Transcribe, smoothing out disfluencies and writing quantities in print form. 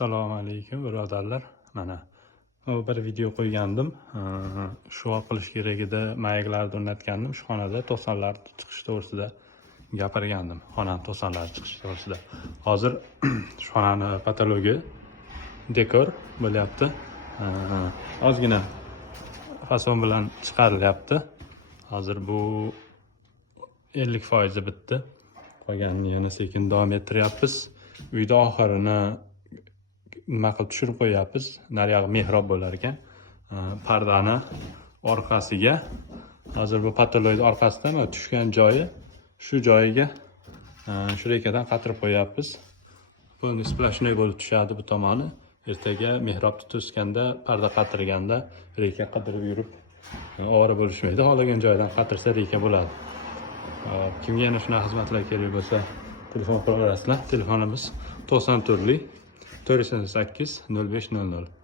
Assalomu alaykum birodarlar. Mana bir video qo'ygandim. Shu qilish kerak edi, mayaklarni o'rnatgandim. Shu xonada to'sonlar chiqish to'g'risida gapirgandim. Xonani to'sonlar chiqish to'g'risida. Hozir shu xonani patologi dekor bo'lyapti. Ozgina fason bilan chiqarilyapti. Hozir bu 50% bitdi. Qolganini yana sekin davom ettiryapmiz. Uyda oxirini nima qilib tushirib qo'yapmiz. Naryoq mehrob bo'lar ekan. Pardani orqasiga, hozir bu patoloid orqasidan tushgan joyi, shu joyiga shurekadan qatirib qo'yapmiz. Bo'ldi, splashnoy bo'lib tushadi bu tomoni. Ertaga mehrobni to'sganda, parda qatirganda reka qidirib yurib ovora bo'lishmaydi. Xohlagan joydan qatirsa reka bo'ladi. Kimga yana shunaqa xizmatlar kerak bo'lsa, telefon qilaverasizlar. Telefonimiz 94 488 0500.